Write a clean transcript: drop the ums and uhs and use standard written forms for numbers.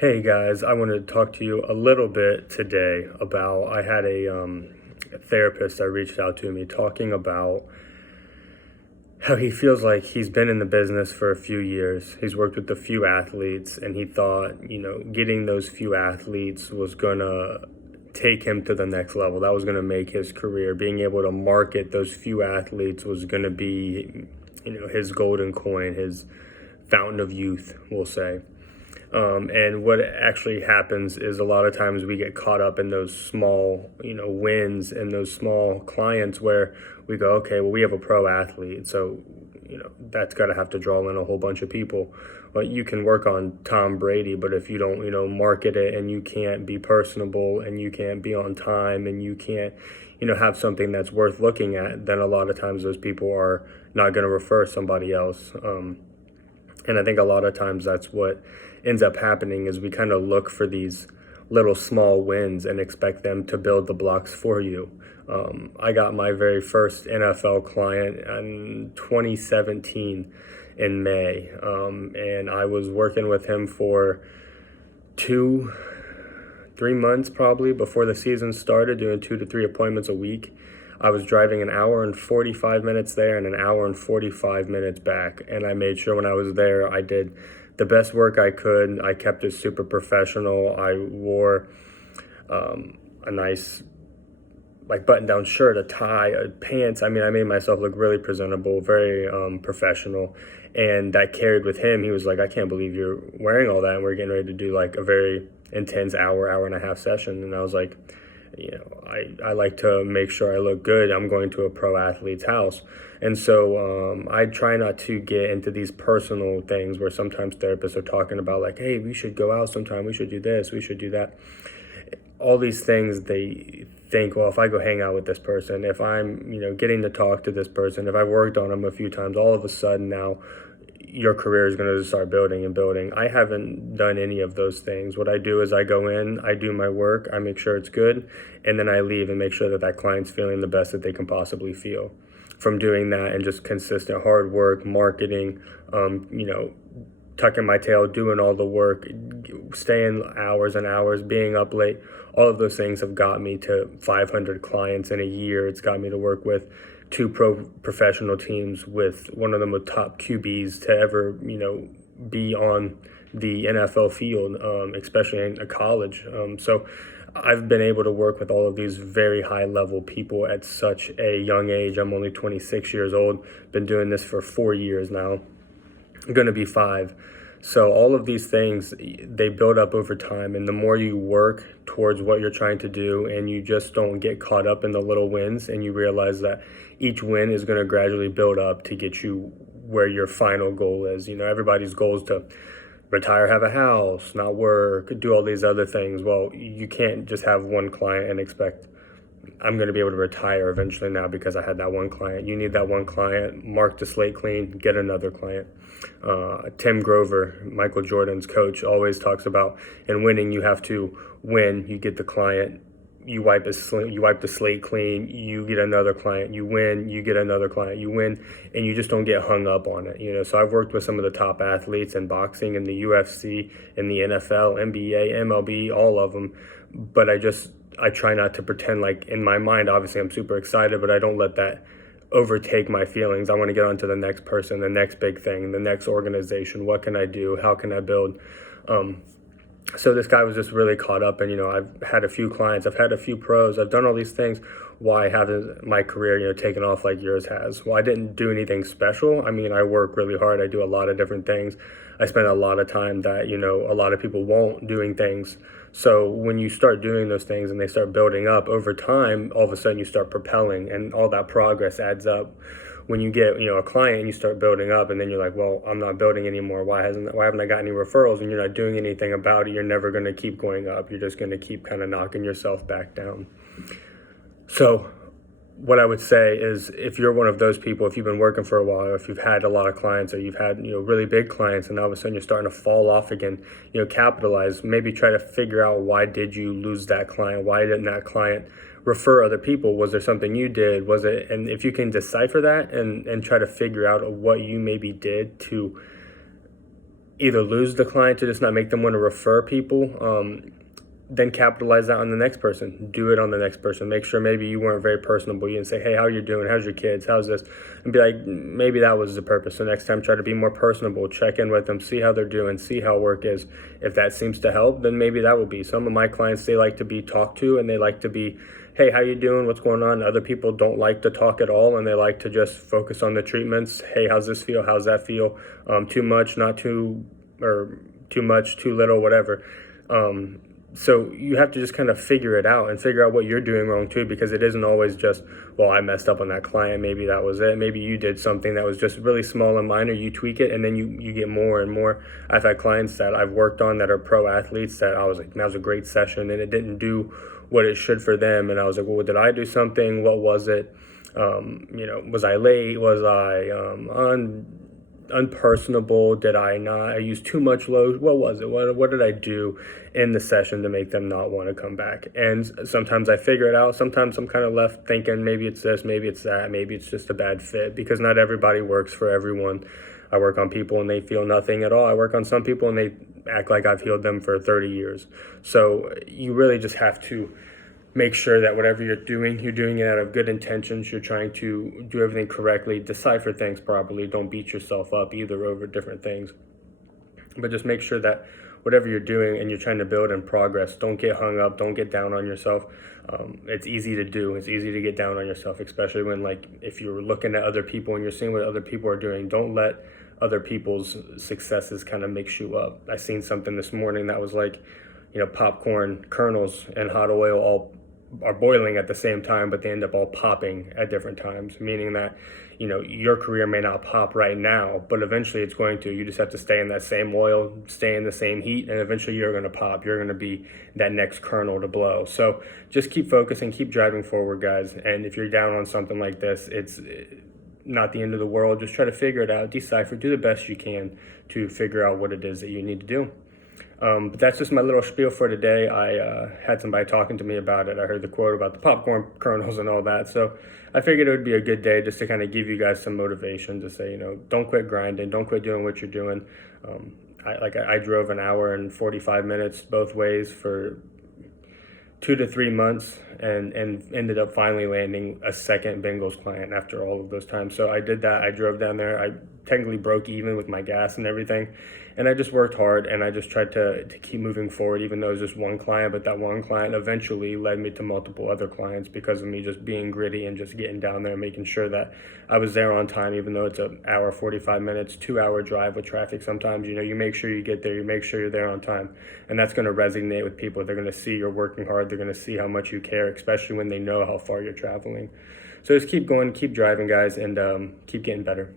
Hey guys, I wanted to talk to you a little bit today about I had a therapist that reached out to me talking about how he feels like he's been in the business for a few years. He's worked with a few athletes and he thought, getting those few athletes was going to take him to the next level. That was going to make his career. Being able to market those few athletes was going to be, his golden coin, his fountain of youth, we'll say. And what actually happens is a lot of times we get caught up in those small, wins and those small clients where we go, okay, well, we have a pro athlete, so that's got to have to draw in a whole bunch of people. Well, you can work on Tom Brady, but if you don't, market it and you can't be personable and you can't be on time and you can't, have something that's worth looking at, then a lot of times those people are not going to refer somebody else. And I think a lot of times that's what ends up happening is we kind of look for these little small wins and expect them to build the blocks for you. I got my very first NFL client in 2017 in May, and I was working with him for 3 months probably before the season started, doing 2 to 3 appointments a week. I was driving an hour and 45 minutes there and an hour and 45 minutes back. And I made sure when I was there, I did the best work I could. I kept it super professional. I wore a nice button-down shirt, a tie, pants. I mean, I made myself look really presentable, very professional. And that carried with him. He was like, I can't believe you're wearing all that. And we're getting ready to do like a very intense hour and a half session. And I was like, I like to make sure I look good. I'm going to a pro athlete's house. And so I try not to get into these personal things where sometimes therapists are talking about like, hey, we should go out sometime. We should do this. We should do that. All these things they think, well, if I go hang out with this person, if I'm, getting to talk to this person, if I've worked on them a few times, all of a sudden now your career is going to start building and building. I haven't done any of those things. What I do is I go in, I do my work, I make sure it's good, and then I leave and make sure that client's feeling the best that they can possibly feel. From doing that and just consistent hard work, marketing, tucking my tail, doing all the work, staying hours and hours, being up late, all of those things have got me to 500 clients in a year. It's got me to work with two professional teams with one of the most top QBs to ever, be on the NFL field, especially in a college. So I've been able to work with all of these very high level people at such a young age. I'm only 26 years old, been doing this for 4 years now. I'm going to be 5. So all of these things, they build up over time. And the more you work towards what you're trying to do and you just don't get caught up in the little wins and you realize that each win is going to gradually build up to get you where your final goal is. Everybody's goal is to retire, have a house, not work, do all these other things. Well, you can't just have one client and expect I'm going to be able to retire eventually now because I had that one client. You need that one client, mark the slate clean, get another client. Tim Grover, Michael Jordan's coach, always talks about in winning, you have to win, you get the client, you wipe the slate clean, you get another client, you win, you get another client, you win, and you just don't get hung up on it. So I've worked with some of the top athletes in boxing, in the UFC, in the NFL, NBA, MLB, all of them, but I try not to pretend like in my mind, obviously I'm super excited, but I don't let that overtake my feelings. I want to get on to the next person, the next big thing, the next organization. What can I do? How can I build? So this guy was just really caught up and, I've had a few clients, I've had a few pros, I've done all these things. Why hasn't my career, taken off like yours has? Well, I didn't do anything special. I mean, I work really hard. I do a lot of different things. I spend a lot of time that, a lot of people won't doing things. So when you start doing those things and they start building up over time, all of a sudden you start propelling and all that progress adds up. When you get, a client and you start building up and then you're like, well, I'm not building anymore. Why haven't I got any referrals? And you're not doing anything about it. You're never going to keep going up. You're just going to keep kind of knocking yourself back down. So what I would say is if you're one of those people, if you've been working for a while, if you've had a lot of clients or you've had, really big clients and all of a sudden you're starting to fall off again, capitalize, maybe try to figure out why did you lose that client? Why didn't that client refer other people? Was there something you did? Was it, and if you can decipher that and try to figure out what you maybe did to either lose the client to just not make them want to refer people, then capitalize that on the next person. Do it on the next person. Make sure maybe you weren't very personable. You didn't say, hey, how you doing? How's your kids? How's this? And be like, maybe that was the purpose. So next time, try to be more personable. Check in with them. See how they're doing. See how work is. If that seems to help, then maybe that will be. Some of my clients, they like to be talked to, and they like to be, hey, how you doing? What's going on? Other people don't like to talk at all, and they like to just focus on the treatments. Hey, how's this feel? How's that feel? Too much, not too, or too much, too little, whatever. So you have to just kind of figure it out and figure out what you're doing wrong too, because it isn't always just, well, I messed up on that client. Maybe that was it. Maybe you did something that was just really small and minor. You tweak it, and then you get more and more. I've had clients that I've worked on that are pro athletes that I was like, that was a great session, and it didn't do what it should for them. And I was like, well, did I do something? What was it? Was I late? Was I unpersonable? Did I not? I used too much load? What was it? What did I do in the session to make them not want to come back? And sometimes I figure it out. Sometimes I'm kind of left thinking maybe it's this, maybe it's that, maybe it's just a bad fit, because not everybody works for everyone. I work on people and they feel nothing at all. I work on some people and they act like I've healed them for 30 years. So you really just have to make sure that whatever you're doing it out of good intentions. You're trying to do everything correctly, decipher things properly. Don't beat yourself up either over different things. But just make sure that whatever you're doing and you're trying to build in progress, don't get hung up, don't get down on yourself. It's easy to do. It's easy to get down on yourself, especially when, like, if you're looking at other people and you're seeing what other people are doing. Don't let other people's successes kind of mix you up. I seen something this morning that was like, popcorn kernels and hot oil all are boiling at the same time, but they end up all popping at different times, meaning that, your career may not pop right now, but eventually it's going to. You just have to stay in that same oil, stay in the same heat, and eventually you're going to pop. You're going to be that next kernel to blow. So just keep focusing, keep driving forward, guys. And if you're down on something like this, it's not the end of the world. Just try to figure it out, decipher, do the best you can to figure out what it is that you need to do. But that's just my little spiel for today. I had somebody talking to me about it. I heard the quote about the popcorn kernels and all that. So I figured it would be a good day just to kind of give you guys some motivation to say, don't quit grinding. Don't quit doing what you're doing. I drove an hour and 45 minutes both ways for 2 to 3 months and ended up finally landing a second Bengals client after all of those times. So I did that. I drove down there. I technically broke even with my gas and everything. And I just worked hard, and I just tried to keep moving forward, even though it was just one client. But that one client eventually led me to multiple other clients because of me just being gritty and just getting down there and making sure that I was there on time, even though it's an hour, 45 minutes, 2-hour drive with traffic. Sometimes, you make sure you get there, you make sure you're there on time. And that's going to resonate with people. They're going to see you're working hard. They're going to see how much you care, especially when they know how far you're traveling. So just keep going, keep driving, guys, and keep getting better.